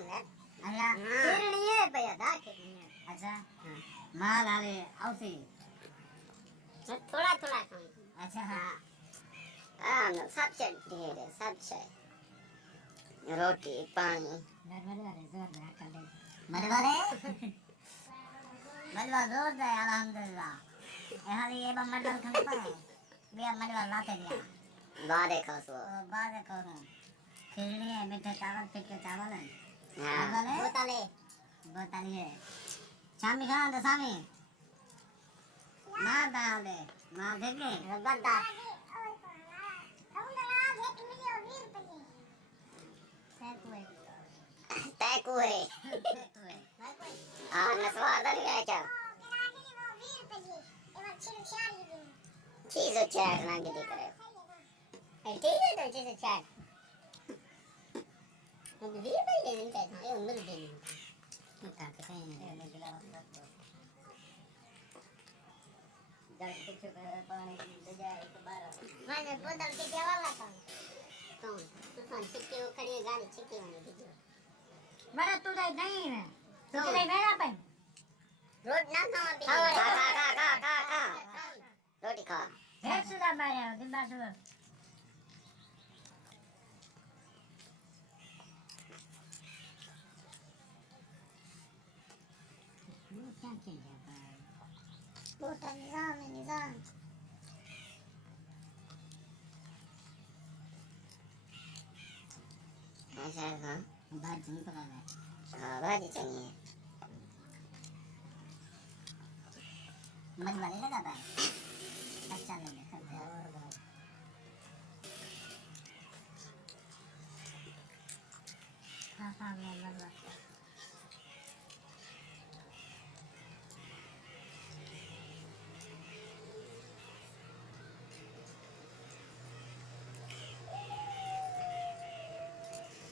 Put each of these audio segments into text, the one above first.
અલ્યા કેરણીએ ભયા દા કેરણીએ अच्छा माल आले આવશે થોડા થોડા ખાઉં अच्छा हाँ हाँ सब से ढेर है सब से रोटी पानी मरवाले जोरदार कर दे मरवाले मरवा जोरदार अल्हम्दुलिल्लाह यहाँ ये मरवा खंपा है बिया मरवा लाते दिया बारे खासो बाद करो खिचड़ी है मीठे चावल पिट्ठे चावल है हाँ बोतले बताली है शामी खान तो शामी मार डाल दे मार दे के बंदा तैकू है हाँ नस्वार दल गया क्या चीज़ चैट ना गिरी करे ठीक है तो चीज़ चैट वीर भाई देने चाहिए ये उम्र देने ताकत है ये गिला जब कुछ पानी ले जाए तो बाहर मैंने बोतल के जवाब आता तो तूफान चिक्की वो खड़ी है गाड़ी चिक्की वाली वीडियो मरा तू नहीं है तू नहीं मेरा पे रोड ना खावा खा रोटी खा है सुधा मारे दिन बार सुधा क्या चीज है बोतल निजाम ऐसा हाँ भाजी नहीं पका है हाँ भाजी चाहिए मन वाले लगा था अच्छा लगे हाँ मैं मन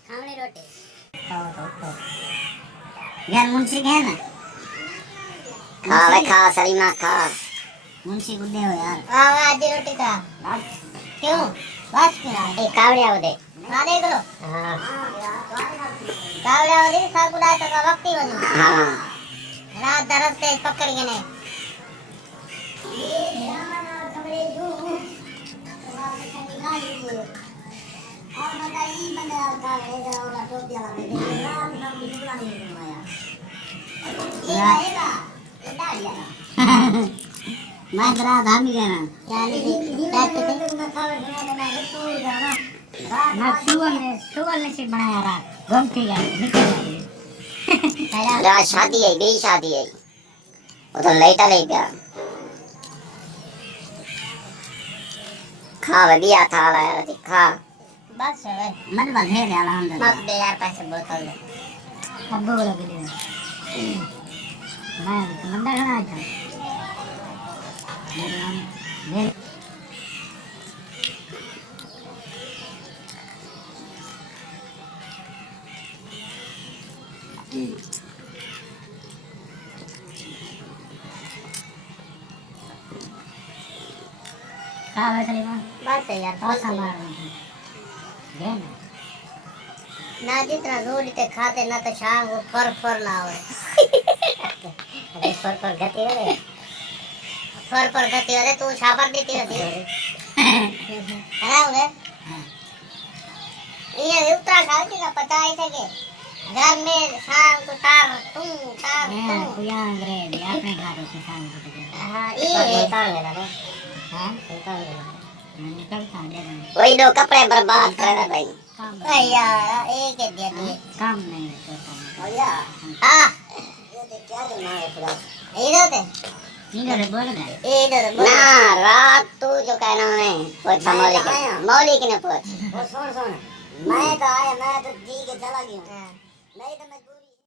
खावड़ी रोटी यार मुंशी के है ना खा भाई खा सलीमा खा मुंशी गुड्डे हो यार आधी रोटी खा क्यों बस क्या एक कावड़िया हो दे ना देख लो हाँ कावड़ा वाली साकुड़ा तो का वक्त ही बनी हाँ रात दरस से पकड़ के ने और बताइए बंदा का है जरा टोप दिया लगे रात में बिल्कुल नहीं घुमाया ये आएगा डालिया मैं जरा धाम ही गया ना सुअल ने से बनाया रहा घूमती है निकल गई रात शादी है बे शादी है वो तो लेटा ले गया खा बढ़िया था लाया खा बस है मन बल है अल्हम्दुलिल्लाह मत दे यार पैसे बोतल दे अब्बू को लगे दे मैं मंदा खाना था मेरे नाम मेरे कहाँ बैठ रही माँ बस है यार बहुत संभाल रही ना जितना रोटी खाते ना तो शाम को फर ना हो अरे फर गति हो फर गति हो तू छापर देती रहती है ना उन्हें ये उतरा खाती ना पता है कि घर में शाम को तार तुम कुया अंग्रेज आपने घरों से शाम को तो हाँ ये तार में लगा हाँ तार में मैंने कल खा लिया वही दो कपड़े बर्बाद कर रहे भाई काम यार एक ही दे दिए काम नहीं करता हो गया हाँ ये देख क्या दिमाग है पूरा इधर दे इधर बोल गए इधर ना रात तू जो कहना है पूछ मौलिक ने पूछ सुन मैं तो आया मैं तो जी के चला गया नहीं तो मैं